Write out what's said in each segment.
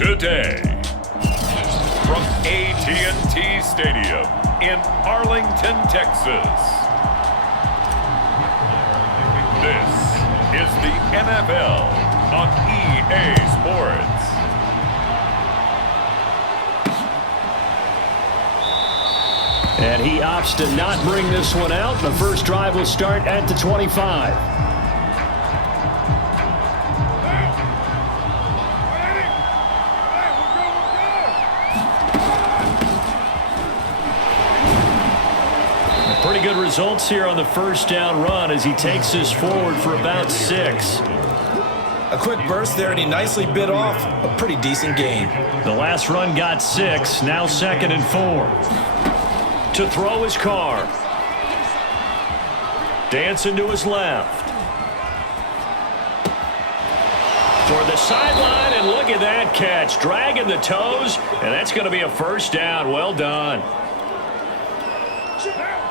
Today, from AT&T Stadium in Arlington, Texas, this is the NFL on EA Sports. And he opts to not bring this one out. The first drive will start at the 25. Pretty good results here on the first down run as he takes this forward for about 6. A quick burst there, and he nicely bit off a pretty decent gain. The last run got 6, now 2nd and 4. To throw his Carr. Dancing to his left. For the sideline, and look at that catch. Dragging the toes, and that's going to be a first down. Well done.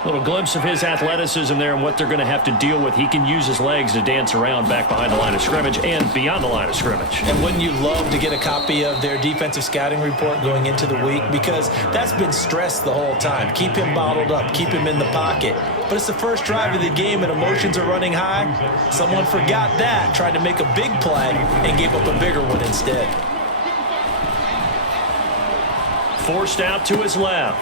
Little glimpse of his athleticism there and what they're going to have to deal with. He can use his legs to dance around back behind the line of scrimmage and beyond the line of scrimmage. And wouldn't you love to get a copy of their defensive scouting report going into the week? Because that's been stressed the whole time. Keep him bottled up. Keep him in the pocket. But it's the first drive of the game and emotions are running high. Someone forgot that, tried to make a big play, and gave up a bigger one instead. Forced out to his left.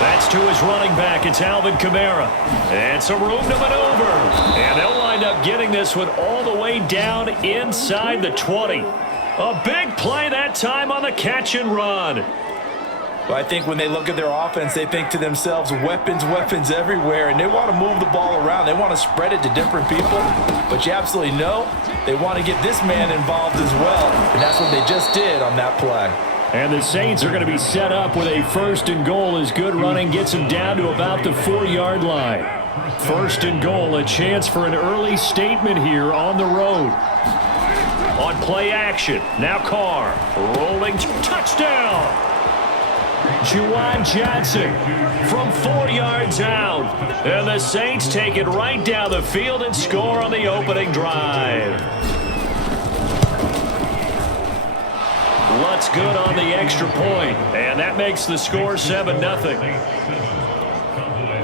That's to his running back. It's Alvin Kamara. And some room to maneuver. And they'll wind up getting this one all the way down inside the 20. A big play that time on the catch and run. Well, I think when they look at their offense, they think to themselves, weapons, weapons everywhere. And they want to move the ball around. They want to spread it to different people. But you absolutely know they want to get this man involved as well. And that's what they just did on that play. And the Saints are going to be set up with a 1st and goal as good running gets them down to about the 4-yard line. 1st and goal, a chance for an early statement here on the road. On play action, now Carr, rolling, touchdown! Juwan Johnson from 4 yards out. And the Saints take it right down the field and score on the opening drive. Lutz good on the extra point, and that makes the score 7-0.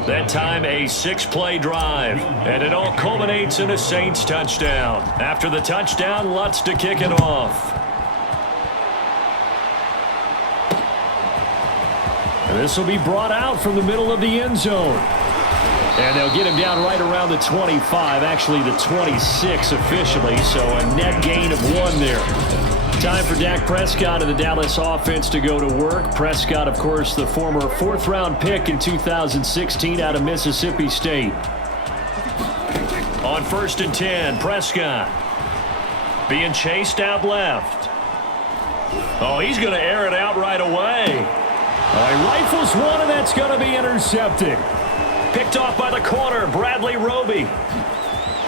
That time a 6-play drive, and it all culminates in a Saints touchdown. After the touchdown, Lutz to kick it off. And this will be brought out from the middle of the end zone. And they'll get him down right around the 25, actually the 26 officially, so a net gain of 1 there. Time for Dak Prescott and the Dallas offense to go to work. Prescott, of course, the former 4th-round pick in 2016 out of Mississippi State. On 1st and 10, Prescott being chased out left. Oh, he's going to air it out right away. He rifles one, and that's going to be intercepted. Picked off by the corner, Bradley Roby.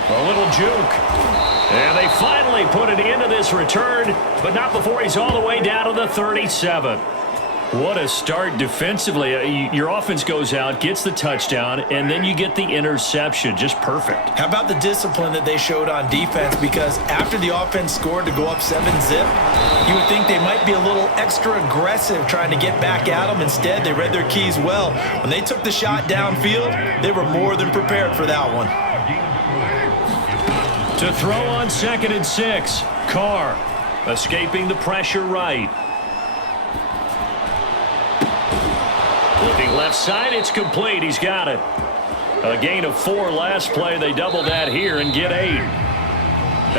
A little juke. And they finally put it into this return, but not before he's all the way down to the 37. What a start defensively. Your offense goes out, gets the touchdown, and then you get the interception. Just perfect. How about the discipline that they showed on defense? Because after the offense scored to go up 7-zip, you would think they might be a little extra aggressive trying to get back at them. Instead, they read their keys well. When they took the shot downfield, they were more than prepared for that one. To throw on 2nd and 6, Carr escaping the pressure right. Looking left side, it's complete. He's got it. A gain of 4 last play. They double that here and get 8.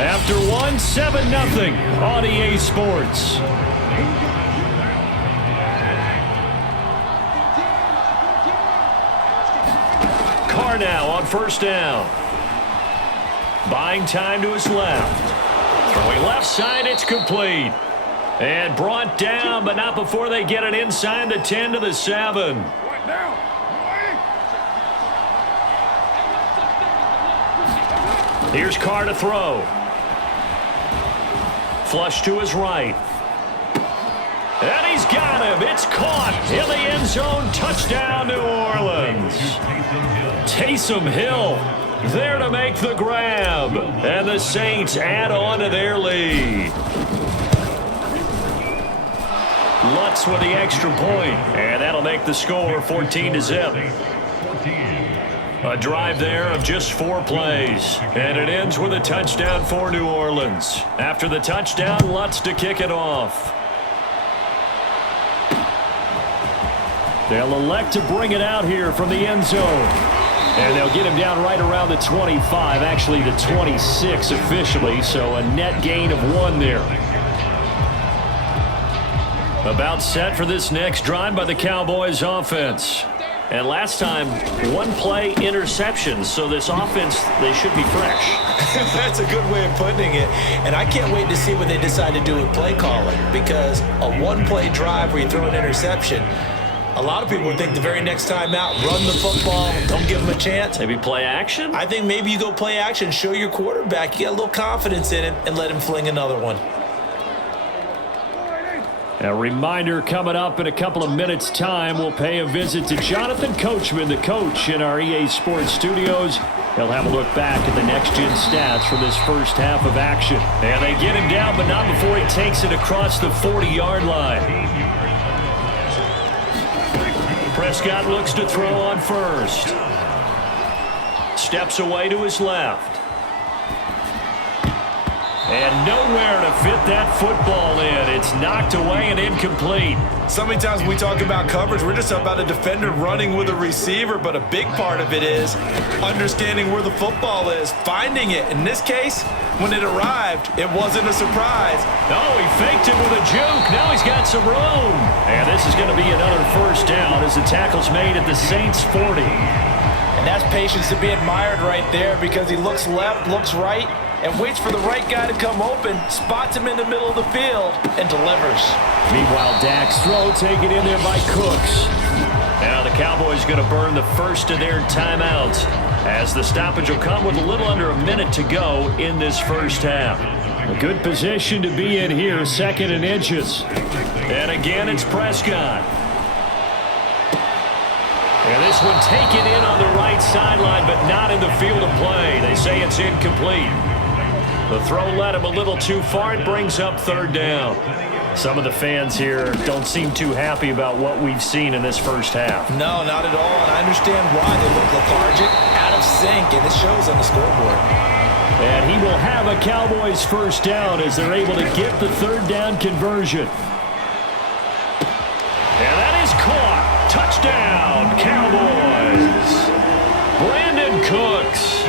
After 1, 7-0 on EA Sports. Carr now on 1st down. Buying time to his left. Throwing left side, it's complete. And brought down, but not before they get it inside the 10 to the 7. Here's Carr to throw. Flush to his right. And he's got him. It's caught in the end zone. Touchdown, New Orleans. Taysom Hill there to make the grab. And the Saints add on to their lead. Lutz with the extra point, and that'll make the score 14-0. A drive there of just 4 plays, and it ends with a touchdown for New Orleans. After the touchdown, Lutz to kick it off. They'll elect to bring it out here from the end zone. And they'll get him down right around the 25, actually the 26 officially, so a net gain of 1 there. About set for this next drive by the Cowboys offense. And last time, 1-play interceptions, so this offense, they should be fresh. That's a good way of putting it. And I can't wait to see what they decide to do with play calling, because a 1-play drive where you throw an interception, a lot of people would think the very next time out, run the football, don't give them a chance. Maybe play action? I think maybe you go play action, show your quarterback, you got a little confidence in him, and let him fling another one. A reminder coming up in a couple of minutes' time, we'll pay a visit to Jonathan Coachman, the coach in our EA Sports studios. He'll have a look back at the next-gen stats from this first half of action. And they get him down, but not before he takes it across the 40-yard line. Prescott looks to throw on first. Steps away to his left. And nowhere to fit that football in. It's knocked away and incomplete. So many times when we talk about coverage, we're just about a defender running with a receiver, but a big part of it is understanding where the football is, finding it. In this case, when it arrived, it wasn't a surprise. Oh, he faked it with a juke. Now he's got some room. And this is going to be another first down as the tackle's made at the Saints' 40. And that's patience to be admired right there, because he looks left, looks right, and waits for the right guy to come open, spots him in the middle of the field, and delivers. Meanwhile, Dak's throw taken in there by Cooks. Now the Cowboys going to burn the first of their timeouts, as the stoppage will come with a little under a minute to go in this first half. A good position to be in here, 2nd and inches. And again, it's Prescott. And this one taken in on the right sideline, but not in the field of play. They say it's incomplete. The throw led him a little too far. It brings up 3rd down. Some of the fans here don't seem too happy about what we've seen in this first half. No, not at all, and I understand why. They look lethargic, out of sync, and it shows on the scoreboard. And he will have a Cowboys first down as they're able to get the 3rd down conversion. And that is caught. Touchdown, Cowboys. Brandon Cooks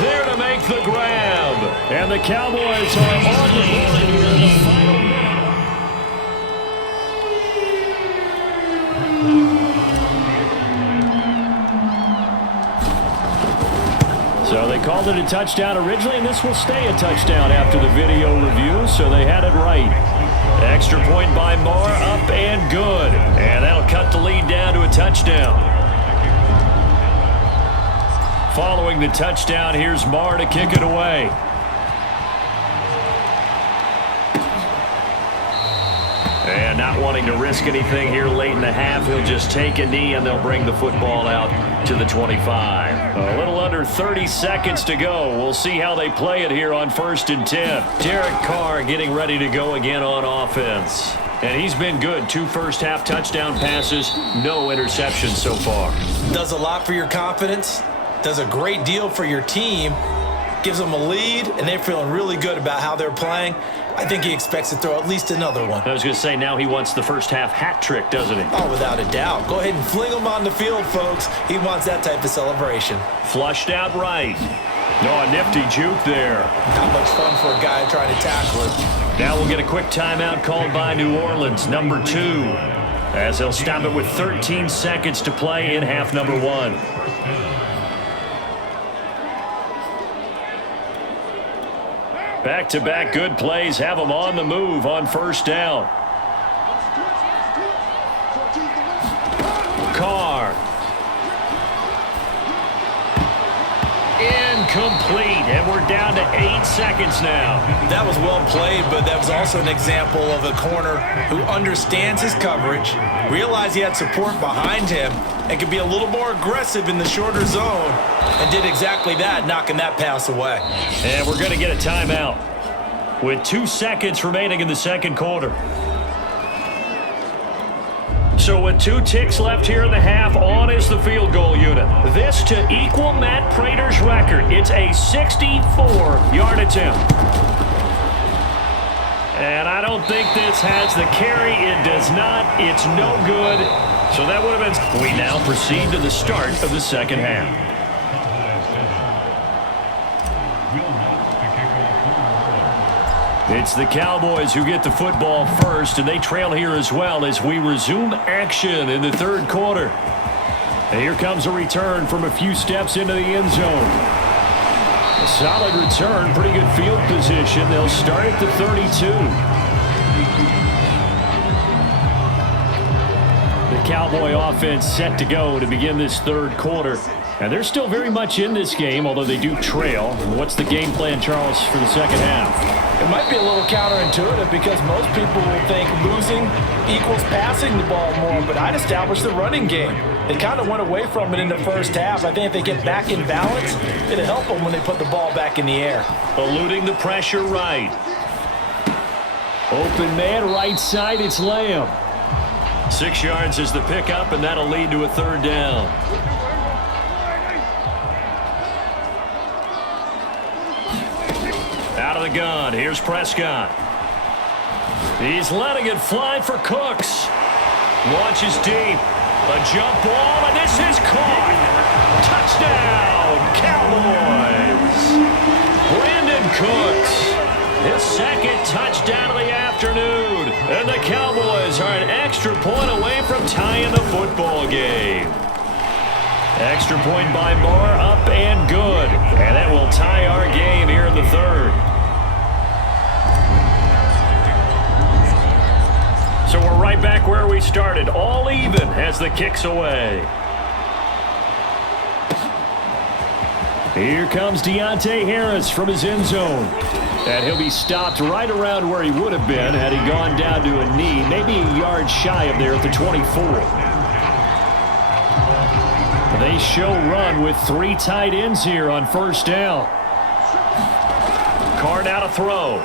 there to make the grab. And the Cowboys are on the board here in the final minute. So they called it a touchdown originally, and this will stay a touchdown after the video review, so they had it right. Extra point by Moore, up and good. And that'll cut the lead down to a touchdown. Following the touchdown, here's Moore to kick it away. And not wanting to risk anything here late in the half, he'll just take a knee and they'll bring the football out to the 25. A little under 30 seconds to go. We'll see how they play it here on 1st and 10. Derek Carr getting ready to go again on offense. And he's been good. 2 first-half touchdown passes, no interceptions so far. Does a lot for your confidence. Does a great deal for your team. Gives them a lead, and they're feeling really good about how they're playing. I think he expects to throw at least another one. I was going to say, now he wants the first-half hat trick, doesn't he? Oh, without a doubt. Go ahead and fling him on the field, folks. He wants that type of celebration. Flushed out right. No, a nifty juke there. Not much fun for a guy trying to tackle him. Now we'll get a quick timeout called by New Orleans, number 2, as they'll stop it with 13 seconds to play in half number 1. Back-to-back good plays have them on the move on 1st down. Carr. Incomplete, and we're down to 8 seconds now. That was well played, but that was also an example of a corner who understands his coverage, realized he had support behind him, and could be a little more aggressive in the shorter zone, and did exactly that, knocking that pass away. And we're going to get a timeout with 2 seconds remaining in the 2nd quarter. So with 2 ticks left here in the half, on is the field goal unit. This to equal Matt Prater's record. It's a 64-yard attempt. And I don't think this has the carry. It does not. It's no good. So that would have been... We now proceed to the start of the second half. It's the Cowboys who get the football first, and they trail here as well as we resume action in the third quarter. And here comes a return from a few steps into the end zone. A solid return, pretty good field position. They'll start at the 32. The Cowboy offense set to go to begin this third quarter. And they're still very much in this game, although they do trail. What's the game plan, Charles, for the second half? It might be a little counterintuitive because most people will think losing equals passing the ball more, but I'd establish the running game. They kind of went away from it in the first half. I think if they get back in balance, it'll help them when they put the ball back in the air. Eluding the pressure right. Open man, right side, it's Lamb. 6 yards is the pickup, and that'll lead to a third down. Out of the gun, here's Prescott. He's letting it fly for Cooks. Launches deep. A jump ball, and this is caught. Touchdown, Cowboys. Brandon Cooks. His second touchdown of the afternoon. And the Cowboys are an extra point away from tying the football game. Extra point by Moore, up and good. And that will tie our game here in the third. So we're right back where we started, all even as the kick's away. Here comes Deontay Harris from his end zone. And he'll be stopped right around where he would have been had he gone down to a knee, maybe a yard shy of there at the 24. They show run with 3 tight ends here on first down. Card out a throw.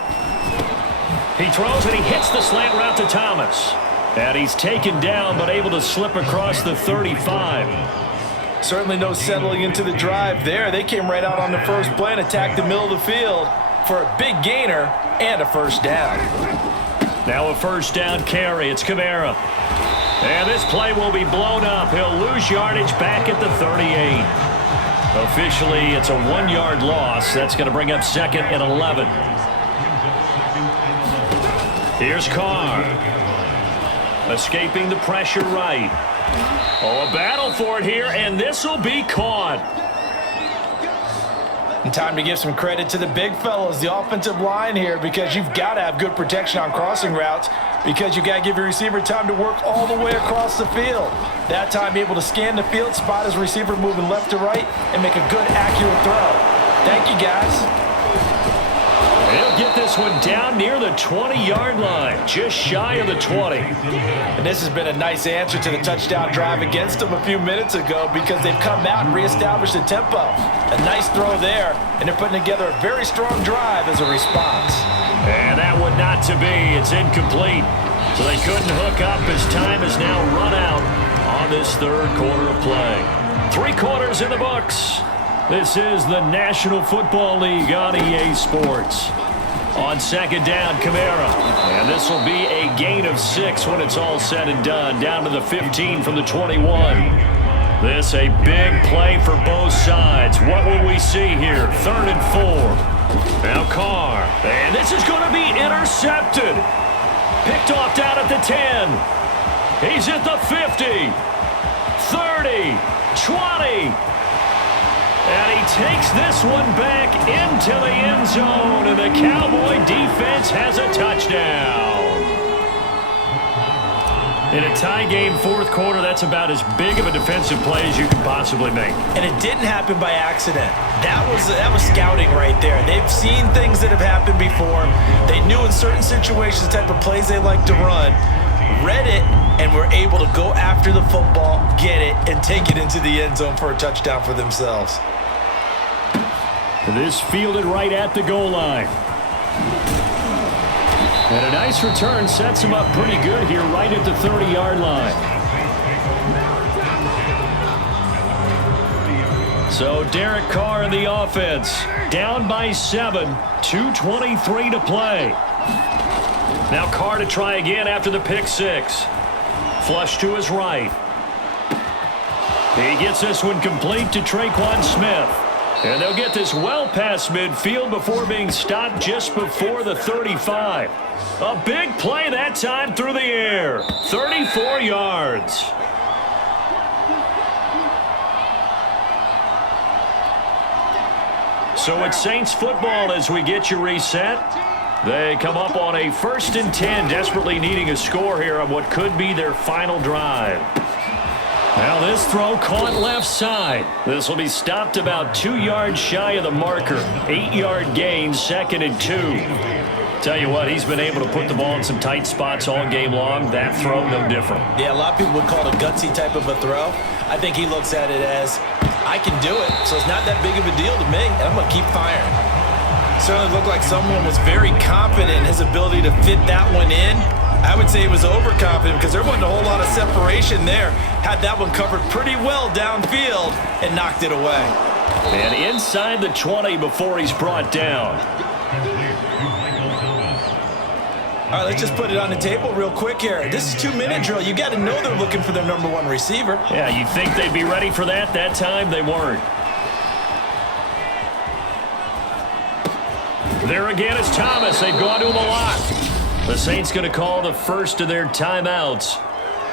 He throws and he hits the slant route to Thomas. And he's taken down but able to slip across the 35. Certainly no settling into the drive there. They came right out on the first play and attacked the middle of the field for a big gainer and a first down. Now a first down carry. It's Kamara. And this play will be blown up. He'll lose yardage back at the 38. Officially, it's a 1-yard loss. That's going to bring up second and 11. Here's Carr. Escaping the pressure right. Oh, a battle for it here, and this will be caught. And time to give some credit to the big fellas, the offensive line here, because you've got to have good protection on crossing routes because you've got to give your receiver time to work all the way across the field. That time, be able to scan the field, spot his receiver moving left to right, and make a good, accurate throw. Thank you, guys. He'll get this one down near the 20-yard line, just shy of the 20. And this has been a nice answer to the touchdown drive against them a few minutes ago because they've come out and reestablished the tempo. A nice throw there, and they're putting together a very strong drive as a response. And that one not to be. It's incomplete. So they couldn't hook up as time has now run out on this third quarter of play. 3 quarters in the books. This is the National Football League on EA Sports. On second down, Kamara. And this will be a gain of 6 when it's all said and done. Down to the 15 from the 21. This a big play for both sides. What will we see here? 3rd and 4. Now Carr. And this is going to be intercepted. Picked off down at the 10. He's at the 50. 30. 20. And he takes this one back into the end zone, and the Cowboy defense has a touchdown. In a tie game, fourth quarter, that's about as big of a defensive play as you can possibly make. And it didn't happen by accident. That was scouting right there. They've seen things that have happened before. They knew in certain situations the type of plays they like to run, read it, and were able to go after the football, get it, and take it into the end zone for a touchdown for themselves. This fielded right at the goal line. And a nice return sets him up pretty good here right at the 30-yard line. So Derek Carr in the offense, down by 7, 2:23 to play. Now Carr to try again after the pick six. Flush to his right. He gets this one complete to Traquan Smith. And they'll get this well past midfield before being stopped just before the 35. A big play that time through the air. 34 yards. So it's Saints football as we get you reset. They come up on a 1st and 10, desperately needing a score here on what could be their final drive. Now this throw caught left side. This will be stopped about 2 yards shy of the marker. 8-yard gain, 2nd and 2. Tell you what, he's been able to put the ball in some tight spots all game long. That throw, no different. Yeah, a lot of people would call it a gutsy type of a throw. I think he looks at it as, I can do it, so it's not that big of a deal to me, and I'm going to keep firing. Certainly looked like someone was very confident in his ability to fit that one in. I would say he was overconfident because there wasn't a whole lot of separation there. Had that one covered pretty well downfield and knocked it away. And inside the 20 before he's brought down. All right, let's just put it on the table real quick here. This is 2-minute drill. You got to know they're looking for their number 1 receiver. Yeah, you'd think they'd be ready for that. That time they weren't. There again is Thomas. They've gone to him a lot. The Saints going to call the first of their timeouts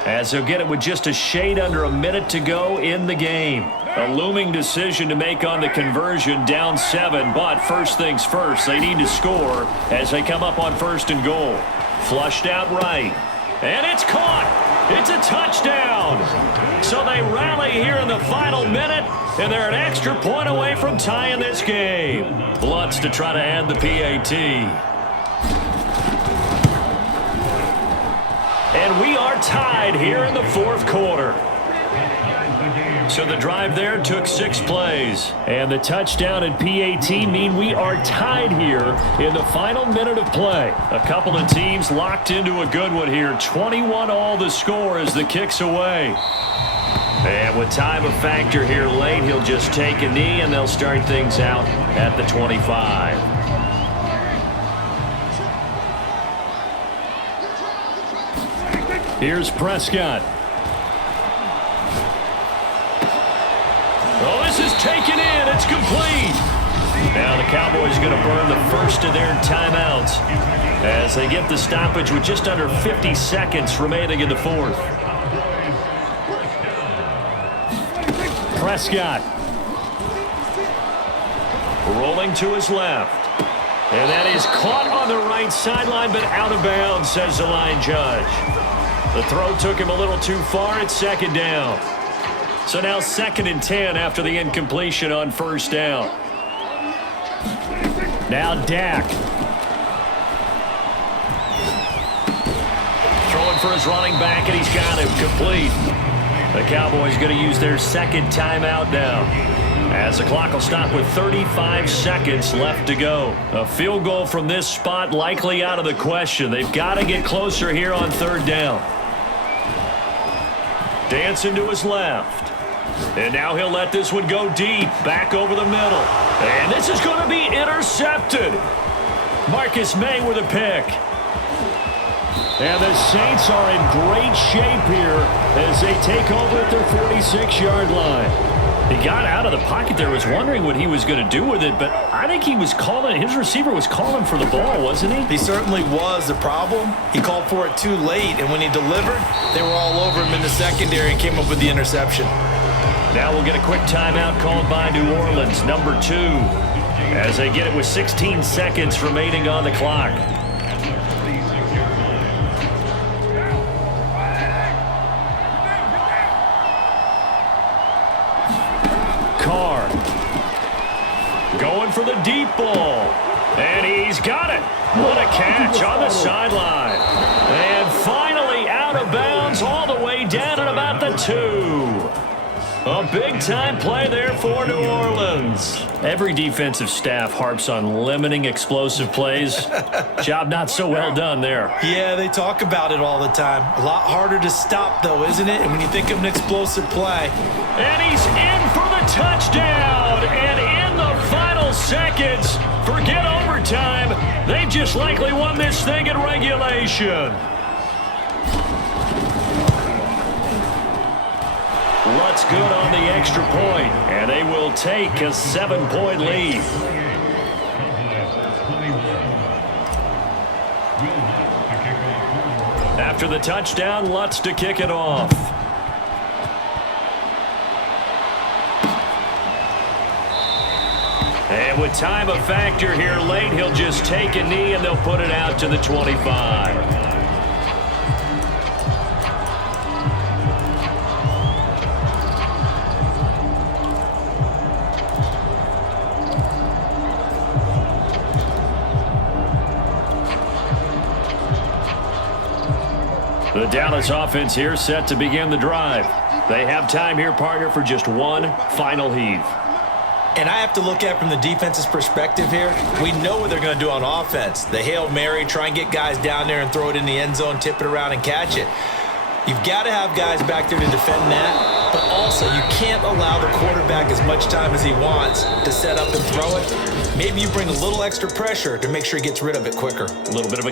as they'll get it with just a shade under a minute to go in the game. A looming decision to make on the conversion, down 7, but first things first, they need to score as they come up on 1st and goal. Flushed out right, and it's caught. It's a touchdown. So they rally here in the final minute, and they're an extra point away from tying this game. Lutz to try to add the PAT. And we are tied here in the 4th quarter. So the drive there took 6 plays. And the touchdown and PAT mean we are tied here in the final minute of play. A couple of teams locked into a good one here. 21 all the score as the kick's away. And with time a factor here late, he'll just take a knee and they'll start things out at the 25. Here's Prescott. Oh, this is taken in. It's complete. Now the Cowboys are going to burn the first of their timeouts as they get the stoppage with just under 50 seconds remaining in the 4th. Prescott. Rolling to his left. And that is caught on the right sideline, but out of bounds, says the line judge. The throw took him a little too far. It's 2nd down. So now 2nd and 10 after the incompletion on 1st down. Now Dak. Throwing for his running back, and he's got it complete. The Cowboys going to use their 2nd timeout now, as the clock will stop with 35 seconds left to go. A field goal from this spot likely out of the question. They've got to get closer here on 3rd down. Dancing to his left. And now he'll let this one go deep, back over the middle. And this is going to be intercepted. Marcus May with a pick. And the Saints are in great shape here as they take over at their 46-yard line. He got out of the pocket there, was wondering what he was going to do with it, but I think he was calling, his receiver was calling for the ball, wasn't he? He certainly was. The problem, he called for it too late, and when he delivered, they were all over him in the secondary and came up with the interception. Now we'll get a quick timeout called by New Orleans, number 2, as they get it with 16 seconds remaining on the clock. Carr going for the deep ball, and he's got it. What a catch on the sideline. And finally out of bounds all the way down at about the 2. A big-time play there for New Orleans. Every defensive staff harps on limiting explosive plays. Job not so well done there. Yeah, they talk about it all the time. A lot harder to stop, though, isn't it? And when you think of an explosive play. And he's in for the touchdown. And in the final seconds, forget overtime. They've just likely won this thing in regulation. What's good on the extra point, and they will take a 7-point lead. After the touchdown, Lutz to kick it off. And with time a factor here late, he'll just take a knee and they'll put it out to the 25. The Dallas offense here set to begin the drive. They have time here, partner, for just one final heave. And I have to look at it from the defense's perspective here. We know what they're going to do on offense. The Hail Mary, try and get guys down there and throw it in the end zone, tip it around and catch it. You've got to have guys back there to defend that, but also you can't allow the quarterback as much time as he wants to set up and throw it. Maybe you bring a little extra pressure to make sure he gets rid of it quicker. A little bit of a